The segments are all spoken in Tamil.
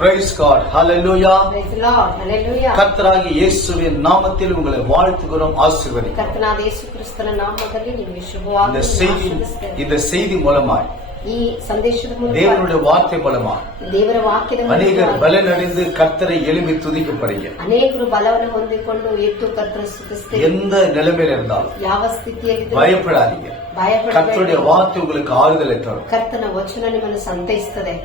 Praise God. Hallelujah. Praise the Lord. Hallelujah. கர்த்தராகிய இயேசுவின் நாமத்தில் உங்களை வாழ்த்துகிறோம், ஆசீர்வதிக்கிறோம். ಕರ್ತನಾದ ಯೇಸು ಕ್ರಿಸ್ತನ ನಾಮದಲ್ಲಿ ನಿಮಗೆ ಶುಭವಾಗಲಿ. இந்த செய்தி மூலமாய், ಈ ಸಂದೇಶದ ಮೂಲಕ, தேவனுடைய வார்த்தை மூலமாய் ದೇವರ ವಾಕ್ಯದ ಮೂಲಕ ಅನೇಕರು ಬಲನடைந்து கர்த்தரை எழும்பி துதிக்கப்படுங்க. ಅನೇಕರು ಬಲವನ್ನು ಹೊಂದಿಕೊಂಡು ಎದ್ದು ಕರ್ತನ ಸ್ತುತಿಸುತ್ತಾರೆ. எந்த நிலைமையில இருந்தாலும் ಯಾವ ಸ್ಥಿತಿಯಲ್ಲಿ பயப்படாதீங்க. கர்த்தருடைய வார்த்தை உங்களுக்கு ஆறுதலை தரும். ಕರ್ತನ ವಚನ ನಿಮ್ಮನ್ನು ಸಂತೈಸುತ್ತದೆ.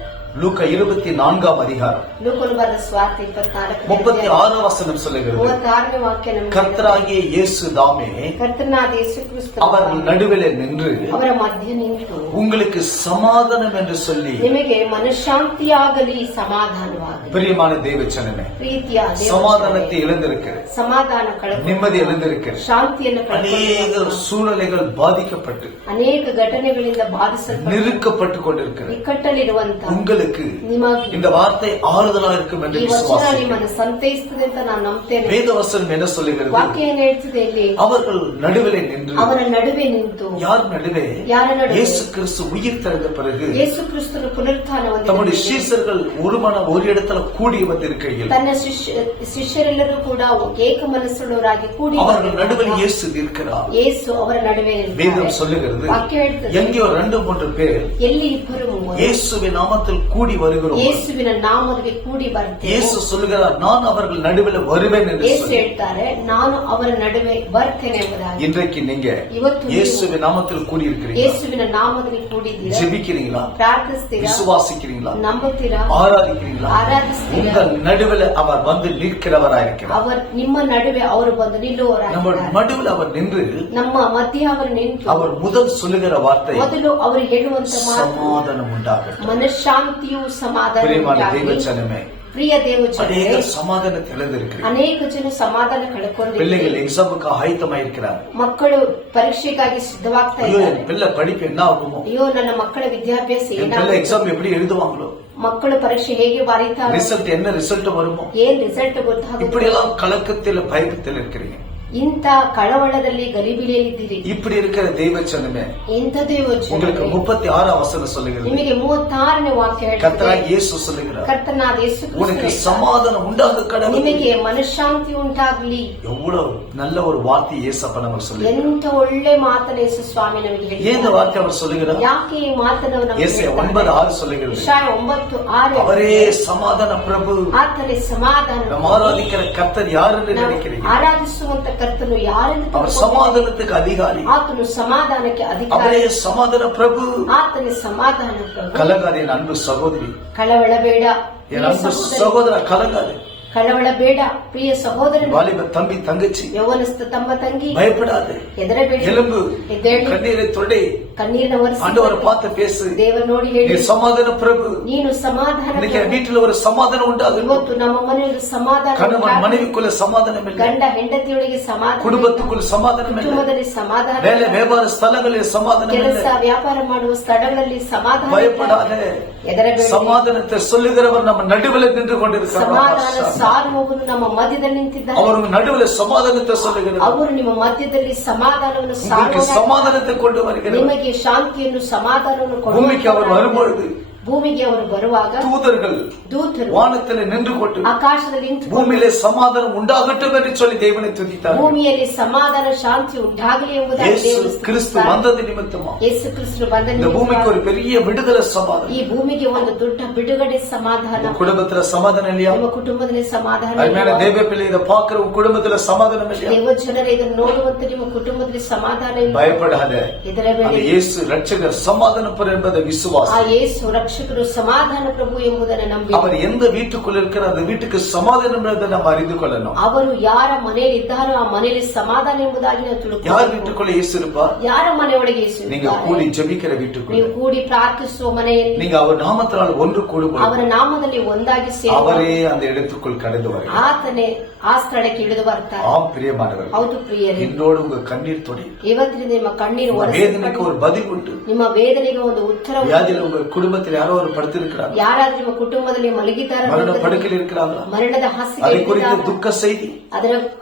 லூக்கா 24 அதிகாரம் ಲೂಕನು ಬರೆದ ಸುವಾರ್ತೆ 24 36 வசனம் சொல்லுகிறது, 36ನೇ ವಾಕ್ಯ ನಮಗೆ கர்த்தராகிய இயேசு தாமே ಕರ್ತನಾದ ಯೇಸು ಕ್ರಿಸ್ತ அவர் நடுவிலே நின்று ಅವರ ಮಧ್ಯೆ ನಿಂತು உங்களுக்கு சமாதானம் என்று சொல்லி, ನಿಮಗೆ ಮನಃಶಾಂತಿಯಾಗಲಿ, ಸಮಾಧಾನವಾಗಲಿ. பிரியமான தேவச்சனமே, ಪ್ರೀತಿಯ சமாதானத்தை இழந்திருக்கிற, ಸಮಾಧಾನ ಕಳೆದು நிம்மதி இழந்திருக்கிற, ಶಾಂತಿಯನ್ನು அநேக சூழ்நிலைகள் பாதிக்கப்பட்டு ಅನೇಕ ಘಟನೆಗಳಿಂದ ಬಾಧಿಸಲ್ಪಟ್ಟು நெருக்கப்பட்டு கொண்டிருக்கிற ಇಕ್ಕಟ್ಟಲ್ಲಿರುವಂತ உங்களுக்கு இந்த வார்த்தை ஆறுதலா இருக்கும் என்று ಈ ವಚನ விசுவாசிக்கிறேன். ನಿಮ್ಮನ್ನು ಸಂತೈಸುತ್ತದೆ ಅಂತ ನಾನು ನಂಬ್ತೇನೆ. வேதவசனம் என்ன சொல்லுகிறது? ವಾಕ್ಯ ಏನ್ ಹೇಳ್ತಿದೆ ಇಲ್ಲಿ? அவர்கள் நடுவிலே நின்று, ಅವರ ನಡುವೆ ನಿಂತು, யார் நடுவே? ಯಾರ ನಡುವೆ? இயேசு கிறிஸ்து உயிர் தெழுந்த பிறகு ಯೇಸು ಕ್ರಿಸ್ತನ ಪುನರುತ್ಥಾನ தம்முடைய சீஷர்கள் ஒரு இடத்துல கூடி வந்திருக்கையில் ತನ್ನ ಶಿಷ್ಯರೆಲ್ಲರೂ ಕೂಡ ಏಕ ಮನಸ್ಸುಳ್ಳವರಾಗಿ ಕೂಡಿ அவர்கள் நடுவில் இயேசு நிற்கிறார். ಯೇಸು ಅವರ ನಡುವೆ வேதம் சொல்லுகிறது, ವಾಕ್ಯ ಹೇಳ್ತದೆ, எங்கேயோ 2-3 பேர் ಎಲ್ಲಿ ಇಬ್ಬರು ಮೂವರು இயேசுவின் நாமத்தில் கூடி வருகிறோம். ಯೇಸುವಿನ ನಾಮದಲ್ಲಿ ಕೂಡಿ ಬರ್ತೇವೆ. இயேசு சொல்லுகிறார், நான் அவர்கள் நடுவில் வருவேன் என்று ಯೇಸು சொல்லி. ಹೇಳ್ತಾರೆ, ನಾನು ಅವರ ನಡುವೆ ಬರ್ತೇನೆ ಎಂಬುದಾಗಿ. இன்றைக்கு நீங்க ಇವತ್ತು இயேசுவின் நாமத்தில் கூடி இருக்கிறீங்க. ಯೇಸುವಿನ ನಾಮದಲ್ಲಿ ಕೂಡಿದ್ದೀರಾ? ஜெபிக்கிறீங்களா? ಪ್ರಾರ್ಥಿಸ್ತೀರಾ? விசுவாசிக்கிறீங்களா? ನಂಬುತ್ತೀರಾ? ஆராதிக்கிறீங்களா? ಆರಾಧಿಸ್ತೀರಾ? உங்கள் நடுவில் அவர் வந்து நிற்கிறவராயிருக்கிறார். அவர் ನಿಮ್ಮ ನಡುವೆ ಅವರು ಬಂದು நம்ம ನಿಲ್ಲುವವರಾಗಿದ್ದಾರೆ. நடுவில் அவர் நின்று ನಮ್ಮ ಮಧ್ಯೆ ಅವರು ನಿಂತು அவர் முதல் சொல்லுகிற வார்த்தை ಮೊದಲು ಅವರು ಹೇಳುವಂತ ಮಾತು, சமாதானம் உண்டாகட்டும். ಮನಃಶಾಂತಿಯು ಸಮಾಧಾನ பிரியமான ಉಂಟಾಗಲಿ. தேவச்சனமே, ಪ್ರಿಯ ದೇವಜನರೇ, அநேக சமாதானம் இழந்திருக்கிறீர்கள். ಅನೇಕ ಜನ ಸಮಾಧಾನ ಕಳ್ಕೊಂಡಿದ್ದಾರೆ. பிள்ளைகள் எக்ஸாமுக்கு ஆயத்தமாயிருக்கிறார். ಮಕ್ಕಳು ಪರೀಕ್ಷೆಗಾಗಿ ಸಿದ್ಧವಾಗ್ತಾ ஐயோ, ಇದ್ದಾರೆ. என் பிள்ளை படிப்பு என்ன ஆகுமோ, ಅಯ್ಯೋ, ನನ್ನ ಮಕ್ಕಳ ವಿದ್ಯಾಭ್ಯಾಸ என் பிள்ளை ಏನಾಗುತ್ತೆ, எக்ஸாம் எப்படி எழுதுவாங்களோ, ಮಕ್ಕಳು ಪರೀಕ್ಷೆ ಹೇಗೆ ಬರೀತಾರೆ, ரிசல்ட் என்ன ரிசல்ட் வருமோ, ಏನ್ ರಿಸಲ್ಟ್ ಗೊತ್ತಾಗುತ್ತೆ, இப்படி எல்லாம் கலக்கத்தில் பயத்தில் இருக்கிறீங்க. ಇಂಥ ಕಳವಳದಲ್ಲಿ ಗಲಿಬಿಲಿಯಲ್ಲಿದ್ದೀರಿ. இப்படி இருக்கிற தேவச்சனமே, ಇಂಥ ದೇವಜನರೇ, உங்களுக்கு 36 வசனம் சொல்லுகிறது, ನಿಮಗೆ 36ನೇ ವಾಕ್ಯ ಹೇಳ್ತದೆ, கர்த்தராகிய இயேசு சொல்லுகிறார், ಕರ್ತನಾದ ಯೇಸು உனக்கு ಕ್ರಿಸ್ತನು சமாதானம் உண்டாக கடவுள். ನಿಮಗೆ ಮನಃಶಾಂತಿ ಉಂಟಾಗ್ಲಿ. எவ்வளவு நல்ல ஒரு வார்த்தை இயேசப்பா நமக்கு சொல்லி. ಎಂತ ಒಳ್ಳೆ ಮಾತನ್ನ ಯೇಸು ಸ್ವಾಮಿ ನಮಗೆ ஏன் இந்த ಹೇಳಿದ್ದಾರೆ. வார்த்தை அவர் சொல்லுகிறார்? ಯಾಕೆ ಈ ಮಾತನ್ನು ನಮಗೆ ஏசாயா ಹೇಳ್ತಾರೆ? 9:6 சொல்லுகிறது, ಯೆಶಾಯ 9:6 அவரே சமாதான பிரபு. ಆತನೇ ಸಮಾಧಾನ. நாம் ஆராதிக்கிற கர்த்தர் யார் என்று நினைக்கிறீங்க? ಆರಾಧಿಸುವಂತ ಕರ್ತನು ಯಾರೆಂದು அவர் சமாதானத்துக்கு அதிகாரி. ಆತನು ಸಮಾಧಾನಕ್ಕೆ ಅಧಿಕಾರಿ. அவரே சமாதான பிரபு. ಆತನೇ ಸಮಾಧಾನ ಪ್ರಭು. கலங்காதே என் அன்பு சகோதரி, ಕಳವಳಬೇಡ என் அன்பு சகோதர, கலங்காதே. ಕಳವಳಬೇಡ ಪ್ರಿಯ ಸಹೋದರ, வாலிப தம்பி தங்கச்சி, ಯೌವನಸ್ಥ ತಮ್ಮ ತಂಗಿ, பயப்படாதே. ಹೆದರಬೇಡ, எலும்பு, ಎದ್ದೇಳು, கண்ணீரை தொಡೆ, ಕಣ್ಣೀರನ್ನ ಒರೆಸಿ ஆண்டவரை பார்த்து பேசு. ದೇವರ ನೋಡಿ நீ ಹೇಳಿ, சமாதான பிரபு. ನೀನು ಸಮಾಧಾನ. இன்னைக்கு வீட்டுல ஒரு சமாதானம் உண்டாகும். ಇವತ್ತು ನಮ್ಮ ಮನೆಯಲ್ಲಿ ಸಮಾಧಾನ, கணவன் மனைவிக்குள்ள சமாதானம் இல்லை, ಗಂಡ ಹೆಂಡತಿಯೊಳಗೆ ಸಮಾಧಾನ, குடும்பத்துக்குள்ள சமாதானம் இல்லை, ಕುಟುಂಬದಲ್ಲಿ ಸಮಾಧಾನ, வேலை வியாபார ஸ்தலங்களில் சமாதானம் ಕೆಲಸ இல்லை. ವ್ಯಾಪಾರ ಮಾಡುವ ಸ್ಥಳಗಳಲ್ಲಿ ಸಮಾಧಾನ. பயப்படாதே. ಹೆದರಬೇಡ. சமாதானத்தை சொல்லுகிறவர் நம்ம நடுவில் நின்று கொண்டிருக்கிறார். ಸಮಾಧಾನ ಸಾರುವವನು ನಮ್ಮ ಮಧ್ಯದಲ್ಲಿ ನಿಂತಿದ್ದಾನೆ. அவர் நடுவில் சமாதானத்தை சொல்லுகிறார். ಅವರು ನಿಮ್ಮ ಮಧ್ಯದಲ್ಲಿ ಸಮಾಧಾನವನ್ನು உங்களுக்கு ಸಾರುವವನು. சமாதானத்தை கொண்டு வருகிறார். ನಿಮಗೆ ಶಾಂತಿಯನ್ನು ಸಮಾಧಾನವನ್ನು பூமிக்கு அவர் வரும்பொழுது ಭೂಮಿಗೆ ಅವರು ಬರುವಾಗ ದೂತರು வானத்தில் நின்று கொண்டு ಆಕಾಶದಲ್ಲಿ ನಿಂತು பூமியிலே சமாதானம் உண்டாகட்டும் என்று சொல்லி தேவனை துதித்தார். ಭೂಮಿಯಲ್ಲಿ ಸಮಾಧಾನ ಶಾಂತಿ ಉಂಟಾಗಲಿ ಎಂಬುದಾಗಿ ದೇವರು கிறிஸ்து வந்தது நிமித்தமா ಯೇಸು ಕ್ರಿಸ್ತನು ಬಂದ இந்த பூமிக்கு ஒரு பெரிய விடுதலை சமாதானம். ಈ ಭೂಮಿಗೆ ಒಂದು ದೊಡ್ಡ ಬಿಡುಗಡೆ ಸಮಾಧಾನ. குடும்பத்துல சமாதானம் இல்லையா? ನಿಮ್ಮ ಕುಟುಂಬದಲ್ಲಿ ಸಮಾಧಾನ. அருமையான தேவ பிள்ளை, இதை பார்க்கிற உங்க குடும்பத்துல சமாதானம் இல்லையா? ದೇವ ಜನರೇ, ಇದನ್ನು ನೋಡುವಂತೆ ನಿಮ್ಮ ಕುಟುಂಬದಲ್ಲಿ ಸಮಾಧಾನ ಇಲ್ಲ. பயப்படாத. ಹೆದರಬೇಡಿ. இயேசு ரட்சகர் சமாதானப்பர் என்பதை ಆ விசுவாசம். ಯೇಸು ರಕ್ಷಕರು ಸಮಾಧಾನ ಪ್ರಭು ಎಂಬುದನ್ನು ನಂಬಿ அவர் எந்த வீட்டுக்குள்ள இருக்கிற அந்த வீட்டுக்கு சமாதானம் என்பதை நாம் அறிந்து கொள்ளணும். ಅವರು ಯಾರ ಮನೆಯಲ್ಲಿ ಇದ್ದಾರೋ ಆ ಮನೆಯಲ್ಲಿ ಸಮಾಧಾನ ಎಂಬುದಾಗಿ ನಾವು யார் ತಿಳ್ಕೊಳ್ಳಬೇಕು. வீட்டுக்குள்ள இயேசு இருப்பார்? ಯಾರ ಮನೆಯೊಳಗೆ ಯೇಸು நீங்க ಇದ್ದಾನೆ? கூடி ஜெபிக்கிற வீட்டுக்குள்ள, ನೀವು ಕೂಡಿ ಪ್ರಾರ್ಥಿಸುವ ಮನೆಯಲ್ಲಿ, நீங்க அவர் நாமத்தினால் ஒன்று கூடும்போது ಅವರ ನಾಮದಲ್ಲಿ ಒಂದಾಗಿ ಸೇರುವ அவரே அந்த இடத்துக்குள் கடந்து வருகிறார். ಆತನೇ ಆ ಸ್ಥಳಕ್ಕೆ ಇಳಿದು ಬರ್ತಾರೆ. ஆம் பிரியமானவர், ಹೌದು ಪ್ರಿಯರೇ, என்னோடு உங்க கண்ணீர் தொடி. ಇವತ್ತಿನಿಂದ ನಿಮ್ಮ ಕಣ್ಣೀರು வேதனைக்கு ஒரு பதில் உண்டு. ನಿಮ್ಮ ವೇದನೆಗೆ ಒಂದು ಉತ್ತರ. வியாதியில உங்க குடும்பத்தில் யாரோ ஒரு படுத்திருக்கிறாங்க, ಯಾರಾದ್ರೂ ನಿಮ್ಮ ಕುಟುಂಬದಲ್ಲಿ ಮಲಗಿದ್ದಾರೆ, மரண படுக்கையில் இருக்கிறாங்களா, ಮರಣದ அதை ಹಾಸಿಗೆ குறித்த துக்க செய்தி,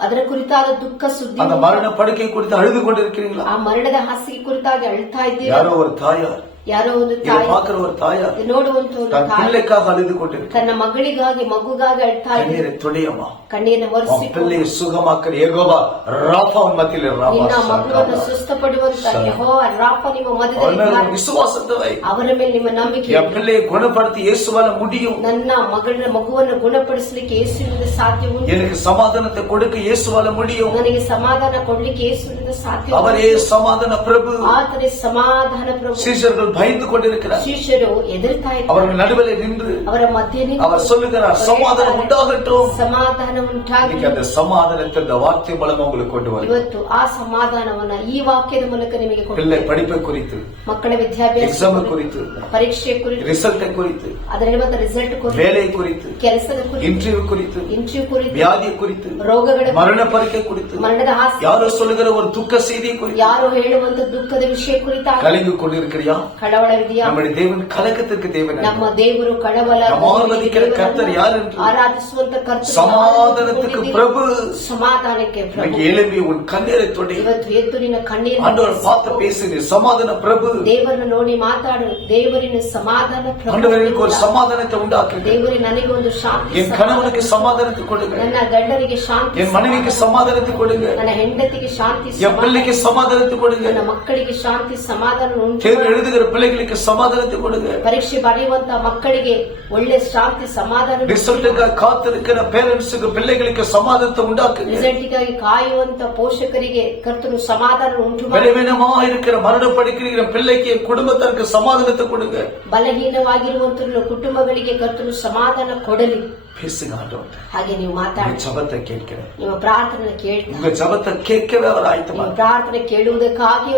ಅದರ ಕುರಿತಾದ ದುಃಖ ಸುದ್ದಿ, அந்த மரண படுக்கை குறித்து அழுது கொண்டிருக்கிறீங்களா? ಆ ಮರಣದ ಹಾಸಿಗೆ ಕುರಿತಾಗಿ ಅಳ್ತಾ ಇದ್ದೀರಾ? யாரோ ஒரு தாயார் ಯಾರೋ ಒಂದು இதை ತಾಯಿ, பார்க்கிற ஒரு தாயார் ನೋಡುವಂತ ಒಂದು தன் ತಾಯಿ பிள்ளைக்காக அழுது கொண்டிருக்கிறார். ತನ್ನ ಮಗಳಿಗಾಗಿ ಮಗುಗಾಗಿ ಅಳ್ತಾ ಇದ್ದಾಳೆ. கண்ணீரை துடையம்மா, ಕಣ್ಣೀರನ್ನು உன் ಒರೆಸಿ பிள்ளையை சுகமாக்கிற யெகோவா ராபா உன் மத்தியில் ನಿನ್ನ ಮಗುವನ್ನು ಸುಸ್ಥಪಡುವಂತ ಯೆಹೋವ ರಾಫ ನಿಮ್ಮ ಮಧ್ಯದಲ್ಲಿ விசுவாசத்தை வை. ಅವರ ಮೇಲೆ ನಿಮ್ಮ ನಂಬಿಕೆ. என் பிள்ளையை குணப்படுத்தி இயேசுவால முடியும். ನನ್ನ ಮಗುವನ್ನು ಗುಣಪಡಿಸಲಿಕ್ಕೆ ಯೇಸುವಿನಿಂದ ಸಾಧ್ಯ ಉಂಟು. எனக்கு சமாதானத்தை கொடுக்க இயேசுவால முடியும். ನನಗೆ ಸಮಾಧಾನ ಕೊಡ್ಲಿಕ್ಕೆ ಯೇಸುವಿನಿಂದ ಸಾಧ್ಯ. அவரே சமாதான பிரபு. ಆತನೇ ಸಮಾಧಾನ ಪ್ರಭು. சீஷர்கள் பயந்து கொண்டிருக்கிறார். ಶಿಷ್ಯರು ಹೆದರ್ತಾ ಇದ್ದಾರೆ. அவர்கள் நடுவில் நின்று ಅವರ ಮಧ್ಯೆ ನಿಂತು அவர் சொல்லுகிறார், சமாதானம் உண்டாகட்டும். ಸಮಾಧಾನ ಉಂಟಾಗಲಿ. அந்த சமாதானத்தை இந்த வார்த்தை மூலம் உங்களுக்கு கொண்டு வரும். ಇವತ್ತು ಆ ಸಮಾಧಾನವನ್ನ ಈ ವಾಕ್ಯದ ಮೂಲಕ ನಿಮಗೆ ಕೊಡ್ತೇನೆ. பிள்ளை படிப்பை குறித்து, ಮಕ್ಕಳ ವಿದ್ಯಾಭ್ಯಾಸ எக்ஸாம் குறித்து, ಪರೀಕ್ಷೆ ಕುರಿತು, ரிசல்ட் குறித்து, ಅದರ ರಿಸಲ್ಟ್ ಕುರಿತು, வேலை குறித்து, ಕೆಲಸದ ಕುರಿತು, இன்டர்வியூ குறித்து, வியாதி குறித்து, ರೋಗಗಳ மரண பறிக்கை குறித்து, ಮರಣದ ಹಾಸ್ಯ, யாரோ சொல்லுகிற ஒரு துக்க செய்தி குறித்து, ಯಾರೋ ಹೇಳುವಂತ ದುಃಖದ ವಿಷಯ ಕುರಿತಾಗಿ கலங்கி கொண்டிருக்கிறியா? ಕಳವಳವಿದೆಯಾ? நம்முடைய தேவன் கலக்கத்திற்கு தேவன். ನಮ್ಮ ದೇವರು ಕಳವಳ ஆராதிக்கிற கர்த்தர் யார் என்று, ಆರಾಧಿಸುವಂತ ಕರ್ತನು சமாதானத்துக்கு பிரபு, ಸಮಾಧಾನಕ್ಕೆ ಪ್ರಭು. எழும்பி உன் கண்ணீரை தொடி. ಇವತ್ತು ಎದ್ದು ನಿನ್ನ ಕಣ್ಣೀರನ್ನು ஆண்டவர் பார்த்து பேசுங்க, சமாதான பிரபு. ದೇವರನ್ನು ನೋಡಿ ಮಾತಾಡು. ದೇವರಿನ ಸಮಾಧಾನ ಪ್ರಭು. ஆண்டவர் எனக்கு ஒரு சமாதானத்தை உண்டாக்குங்க. ದೇವರೇ ನನಗೆ ಒಂದು ಶಾಂತಿ. என் கணவனுக்கு சமாதானத்தை கொடுங்க. ನನ್ನ ಗಂಡನಿಗೆ ಶಾಂತಿ. என் மனைவிக்கு சமாதானத்தை கொடுங்க. ನನ್ನ ಹೆಂಡತಿಗೆ ಶಾಂತಿ. என் பிள்ளைக்கு சமாதானத்தை கொடுங்க. ನನ್ನ ಮಕ್ಕಳಿಗೆ ಶಾಂತಿ ಸಮಾಧಾನ ಉಂಟು. தேர்வு எழுதுகிற பிள்ளைகளுக்கு சமாதானத்தை கொடுங்க. ಪರೀಕ್ಷೆ ಬರೆಯುವಂತ ಮಕ್ಕಳಿಗೆ ಒಳ್ಳೆ ಶಾಂತಿ ಸಮಾಧಾನ. ரிசல்ட்டுக்காக காத்திருக்கிற பேரண்ட்ஸுக்கு பிள்ளைகளுக்கு சமாதானத்தை உண்டாக்குங்க. ರಿಸಲ್ಟ್ಗಾಗಿ ಕಾಯುವಂತ ಪೋಷಕರಿಗೆ ಕರ್ತನು ಸಮಾಧಾನ ಉಂಟು ಮಾಡಿ. பலவீனமா இருக்கிற மரண படுக்கிற பிள்ளைக்கு குடும்பத்திற்கு சமாதானத்தை கொடுங்க. ಬಲಹೀನವಾಗಿರುವಂತ ಕುಟುಂಬಗಳಿಗೆ ಕರ್ತನು ಸಮಾಧಾನ ಕೊಡಲಿ. பேசுங்க ஆண்டவர். ಹಾಗೆ ನೀವು ಮಾತಾಡಿ. ஜெபத்தை கேட்கிறேன். ನಿಮ್ಮ ಪ್ರಾರ್ಥನೆ ಕೇಳ್ತಾ. உங்க ஜெபத்தை கேட்கவே அவர் ஆயத்தமா. ನಿಮ್ಮ ಪ್ರಾರ್ಥನೆ ಕೇಳುವುದಕ್ಕಾಗಿ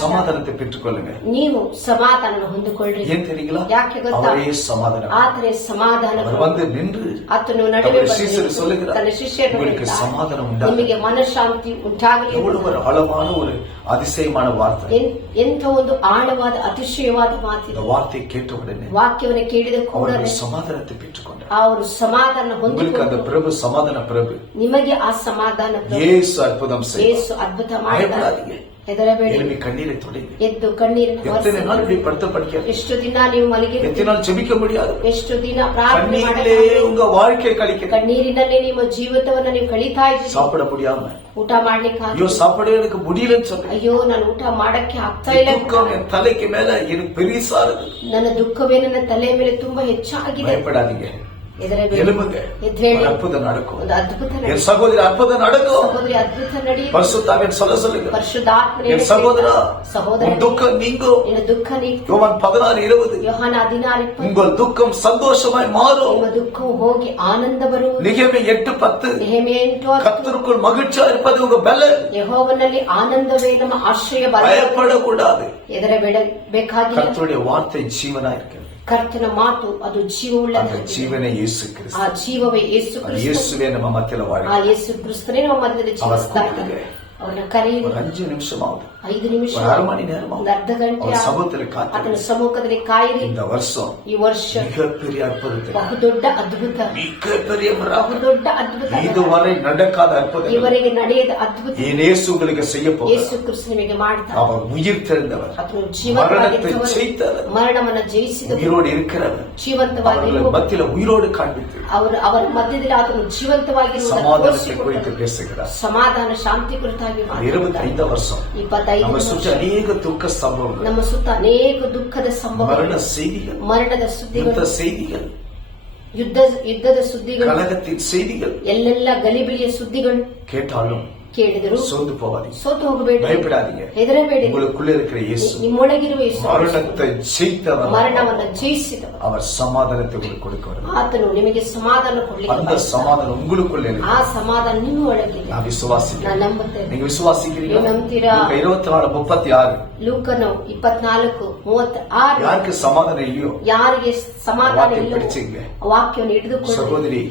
சமாதானத்தை பெற்றுக்கொள்ளுங்க. ನೀವು ಸಮಾಧಾನ ಹೊಂದಿಕೊಳ್ಳ್ರಿ. ஏன் தெரியுங்களா? ಯಾಕೆ ಗೊತ್ತಾ? அவரே சமாதானம். ಆತನೇ ಸಮಾಧಾನ. அவர் வந்து நின்று ಆತನು ನಡುವೆ சொல்லுகிறார், ತನ್ನ ಶಿಷ್ಯರಿಗೆ உங்களுக்கு சமாதானம் உண்டாகும். ನಿಮಗೆ ಮನಃಶಾಂತಿ ಉಂಟಾಗಲಿ. எவ்வளவு ஒரு ஆழமான ஒரு அதிசயமான வார்த்தை. ಎಂಥ ಒಂದು ಆಳವಾದ ಅತಿಶಯವಾದ ಮಾತಿದೆ. இந்த வார்த்தை கேட்ட உடனே ವಾಕ್ಯವನ್ನು ಕೇಳಿದ ಕೂಡಲೇ சமாதானத்தை பெற்றுக்கொண்டார். ಅವರು ಸಮಾಧಾನ உங்களுக்கு அந்த ಹೊಂದಿಕೊಂಡು பிரபு சமாதான பிரபு. ನಿಮಗೆ ಆ ಸಮಾಧಾನ ಪ್ರಭು. இயேசு அற்புதம் செய்வார். ಯೇಸು ಅದ್ಭುತ ಮಾಡಿದ್ದಾನೆ. ಹೆದರಬೇಡಿ. எழும்பி கண்ணீரை தொடுங்க. ಎದ್ದು ಕಣ್ಣೀರನ್ನು எத்தனை நாள் இப்படி ಒರೆಸಿ. படுத்த படிக்க, ಎಷ್ಟು ದಿನ ನೀವು ಮಲಗಿ, எத்தனை நாள் ஜெபிக்க முடியாது. ಎಷ್ಟು ದಿನ ಪ್ರಾರ್ಥನೆ கண்ணீரிலே உங்க வாழ்க்கை கழிக்க, ಕಣ್ಣೀರಿನಲ್ಲೇ ನಿಮ್ಮ ಜೀವಿತವನ್ನ ನೀವು ಕಳೀತಾ ಇದ್ದೀರಿ. சாப்பிட முடியாம, ಊಟ ಮಾಡ್ಲಿಕ್ಕೆ ஐயோ சாப்பிட எனக்கு முடியலன்னு சொல்றேன். ಅಯ್ಯೋ ನಾನು ಊಟ ಮಾಡಕ್ಕೆ ಆಗ್ತಾ ಇಲ್ಲ. துக்கம் என் தலைக்கு மேல எனக்கு பெரிசா இருக்கு. ನನ್ನ ದುಃಖವೇ ನನ್ನ ತಲೆಯ ಮೇಲೆ ತುಂಬಾ ಹೆಚ್ಚಾಗಿದೆ. பயப்படாதீங்க, ಹೆದರಬೇಡಿ. எழும்புங்க, ಎದ್ದೇಳಿ. ஒரு அற்புதம் நடக்கும். ಒಂದು ಅದ್ಭುತ என் ನಡೆಯುತ್ತೆ. சகோதரி அற்புதம் நடக்கும். ಸಹೋದರಿ ಅದ್ಭುತ ನಡೆಯುತ್ತೆ. பரிசுத்தாவின் சொல்ல சொல்லுங்க, ಪರಿಶುದ್ಧಾತ್ಮನೇ என் சகோதரா ಸಹೋದರ உன் துக்கம் நீங்கும். ನಿನ್ನ ದುಃಖ ನೀಗ್ತು. யோவான் 16:20 ಯೋಹಾನ 16:20 உங்கள் துக்கம் சந்தோஷமாய் மாறும். ನಿಮ್ಮ ದುಃಖವು ಹೋಗಿ ಆನಂದ ಬರುವುದು. நிகழ்வு 8:10 ನೆಹೆಮೀಯ 8:10 கர்த்தருக்குள் மகிழ்ச்சியா இருப்பது உங்க பலன். ಯೆಹೋವನಲ್ಲಿ ಆನಂದವೇ ನಮ್ಮ ಆಶ್ರಯ ಬಲ. பயப்படக்கூடாது. ಹೆದರಬೇಕಾಗಿಲ್ಲ. கர்த்தருடைய வார்த்தை ஜீவனா இருக்கு. ಕರ್ತನ ಮಾತು ಅದು அந்த ಜೀವವುಳ್ಳದು. ஜீவனே இயேசு கிறிஸ்து. ಆ ಜೀವವೇ ಯೇಸು ಕ್ರಿಸ್ತ. இயேசுவே நம்ம மத்தியில ಆ வாழ. ಯೇಸು ಕ್ರಿಸ್ತನೇ ನಮ್ಮ ಮಧ್ಯದಲ್ಲಿ ಜೀವಿಸ್ತಾ ಇದ್ದಾನೆ. ಅವನ ಕರೆಯಿರಿ. ஒரு 5 நிமிஷமாவது, 5 ನಿಮಿಷ, ஒரு அரை மணி நேரமாவது ಒಂದು ಅರ್ಧ ಗಂಟೆ அவர் சமூகத்தில் காத்து. ಆತನ ಸಮ್ಮುಖದಲ್ಲಿ ಕಾಯಿರಿ. இந்த வருஷம் ಈ ವರ್ಷ மிகப்பெரிய அற்புதத்தை, ಬಹುದೊಡ್ಡ ಅದ್ಭುತ, மிகப்பெரிய ಬಹುದೊಡ್ಡ ಅದ್ಭುತ, இதுவரை நடக்காத அற்புதம் ಇವರೆಗೆ ನಡೆಯದ ಅದ್ಭುತ இயேசு உங்களுக்கு செய்ய போகிறார். ಯೇಸು ಕ್ರಿಸ್ತ ನಿಮಗೆ ಮಾಡ್ತಾನೆ. அவர் உயிர் தெரிந்தவர், ಆತನು மரணத்தை ಜೀವಂತವಾಗಿದ್ದವನು, ஜெயித்தவர், ಮರಣವನ್ನು ಜಯಿಸಿದವನು, உயிரோடு இருக்கிறவர், ಜೀವಂತವಾಗಿರುವ அவர்கள் மத்தியில உயிரோடு காண்பித்து ಅವರ ಮಧ್ಯದಲ್ಲಿ ಆತನು ಜೀವಂತವಾಗಿರುವುದನ್ನು சமாதானத்தை குறித்து ತೋರಿಸಿಕೊಟ್ಟನು. பேசுகிறார். ಸಮಾಧಾನ ಶಾಂತಿ ಕುರಿತಾಗಿ ಮಾತನಾಡುತ್ತಾನೆ. 25 வருஷம் 25 நம்ம ವರ್ಷ சுற்றி அநேக துக்க சம்பவங்கள், ನಮ್ಮ ಸುತ್ತ ಅನೇಕ ದುಃಖದ மரண ಸಂಭವಗಳು, செய்திகள், ಮರಣದ யுத்த ಸುದ್ದಿಗಳು, செய்திகள், ಯುದ್ಧದ ಸುದ್ದಿಗಳು, கலகத்தின் செய்திகள் ಎಲ್ಲೆಲ್ಲ ಗಲಿಬಿಲಿಯ ಸುದ್ದಿಗಳು கேட்டாலும் ಕೇಳಿದರು சோர்ந்து போகாதீங்க, ಸೋತು ಹೋಗಬೇಡಿ, பயப்படாதீங்க. ಹೆದರಬೇಡಿ. உங்களுக்குள்ள இருக்கிற இயேசு ನಿಮ್ಮೊಳಗಿರುವ ಯೇಸು மரணத்தை ஜெயித்தவர். ಮರಣವನ್ನು ಜಯಿಸಿದವ. அவர் சமாதானத்தை உங்களுக்கு கொடுக்க, ಆತನು ನಿಮಗೆ ಸಮಾಧಾನ ಕೊಡ್ಲಿಕ್ಕೆ அந்த ಬಯಸ್ತಾನೆ. சமாதானம் உங்களுக்குள்ள இருக்கு. ಆ ಸಮಾಧಾನ ನಿಮ್ಮ ಒಳಗಿದೆ. நான் விசுவாசிக்கிறேன். ನಾನು ನಂಬುತ್ತೇನೆ. நீங்க விசுவாசிக்கிறீங்களா? ನೀವು ನಂಬ್ತೀರಾ? 24:36 ಲೂಕನು 24:36 யாருக்கு சமாதானம் இல்லையோ ಯಾರಿಗೆ ಸಮಾಧಾನ வார்த்தை ಇಲ್ಲವೋ பிடிச்சுங்க. ವಾಕ್ಯವನ್ನು ಹಿಡಿದುಕೊಳ್ಳಿ. சகோதரி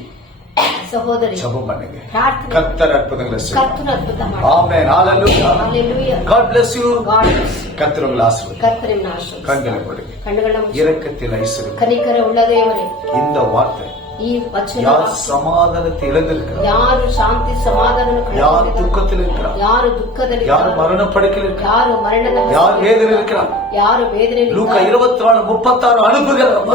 ಸಹೋದರಿ ஜெபம் பண்ணுங்க. ಪ್ರಾರ್ಥನೆ கர்த்தர் அற்புதங்களை செய்வார். ಕರ್ತನ ಅದ್ಭುತ ಮಾಡಿ. ஆமென். ஹalleluya. Hallelujah. God bless you. God bless you. கர்த்தர் உங்களை ஆசீர்வதிப்பார். ಕರ್ತನ ನಿಮ್ಮನ್ನು ಆಶೀರ್ವದಿಸಲಿ. கண்களை மூடுங்க. ಕಣ್ಣುಗಳನ್ನು ಮುಚ್ಚಿ. இரக்கத்தில் ஐஸ்வர்யம். ಕನಿಕರ ಉಳ್ಳ ದೇವರೇ, இந்த வார்த்தை ಈ ವಚನ யார் சமாதானத்தை இழந்திருக்கிறார், ಯಾರು ಶಾಂತಿ ಸಮಾಧಾನ யார் துக்கத்தில் இருக்கிறார், ಯಾರು ದುಃಖದಲ್ಲಿ, யார் மரணப்படுக்கையில் இருக்கிறார், ಯಾರು ಮರಣದ யார் வேதனை இருக்கிறார், ಯಾರು ವೇದನೆಯಲ್ಲಿ ಲೂಕ 24:36 ಅನುಭವಿಗಳ ಲೂಕ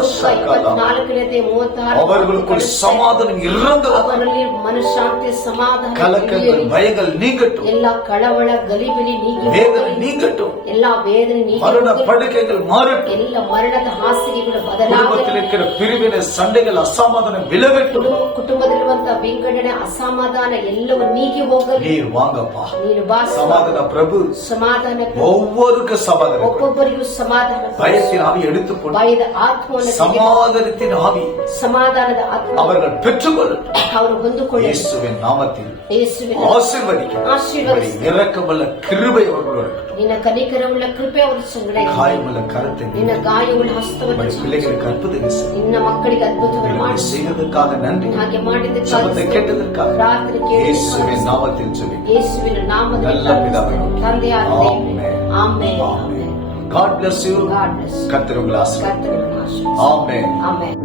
24:36 அவர்களுக்குள் சமாதானம் இறங்கு, ಅವರಲ್ಲಿ ಮನಃಶಾಂತಿ ಸಮಾಧಾನ கலக்கங்கள் பயங்கள் நீங்கட்டும், ಎಲ್ಲ ಕಳವಳ ಗಲಿಬಿಲಿ ನೀಗಿ வேதனை நீங்கட்டும், ಎಲ್ಲ ವೇದನೆ ನೀಗಿ மரண படுக்கைகள் மாறட்டும், ಎಲ್ಲ ಮರಣದ ಹಾಸಿಗೆಗಳು குடும்பத்தில் ಬದಲಾಗಲಿ, இருக்கிற பிரிவினை சண்டைகள் அசமாதானம் விலகட்டும். ಕುಟುಂಬದಲ್ಲಿರುವಂತಹ ವಿಂಗಡಣೆ ಅಸಮಾಧಾನ ಎಲ್ಲವೂ ನೀಗಿ ಹೋಗಲಿ. நீர் வாங்கப்பா, ನೀನು ಬಾ சமாதான பிரபு, ಸಮಾಧಾನ ஒவ்வொருக்கும் சமாதானம், ಒಬ್ಬೊಬ್ಬರಿಗೂ ಸಮಾಧಾನ, பயத்தின் ஆவி எடுத்து போடு, ಭಯದ ಆತ್ಮವನ್ನು சமாதானத்தின் ஆவி ಸಮಾಧಾನದ ಆತ್ಮ அவர்கள் பெற்றுக்கொள்ளட்டும். ಅವರು ಹೊಂದಿಕೊಳ್ಳಿ. இயேசுவின் நாமத்தில் ಯೇಸುವಿನ ஆசீர்வதிக்க, ಆಶೀರ್ವದಿಸಿ. இரக்கமுள்ள கிருபை அவர்களோடு, ನಿನ್ನ ಕನಿಕರವುಳ್ಳ ಕೃಪೆ ಅವರ ಸಂಗಡ ಇರಲಿ. காயமுள்ள கரத்தை ನಿನ್ನ ಗಾಯವುಳ್ಳ ಹಸ್ತವನ್ನು பிள்ளைகளுக்கு அற்புதம் செய்யும். ನಿನ್ನ ಮಕ್ಕಳಿಗೆ ಅದ್ಭುತವನ್ನು ಮಾಡಿ. செய்ததற்காக நன்றி, ಹಾಗೆ ஜெபத்தை ಮಾಡಿದ್ದಕ್ಕಾಗಿ கேட்டதற்காக ಪ್ರಾರ್ಥನೆ ಕೇಳಿ இயேசுவின் நாமத்தில் சொல்லி ಯೇಸುವಿನ ನಾಮದಲ್ಲಿ நல்ல பிதாவே, ತಂದೆಯಾದ ದೇವರೇ, ஆமென். ಆಮೆನ್. ஆமென். God bless you. God bless you. கர்த்தர் உங்களை ஆசீர்வதிப்பார். ಕರ್ತನ ಆಶೀರ್ವಾದ. ஆமென். ಆಮೆನ್.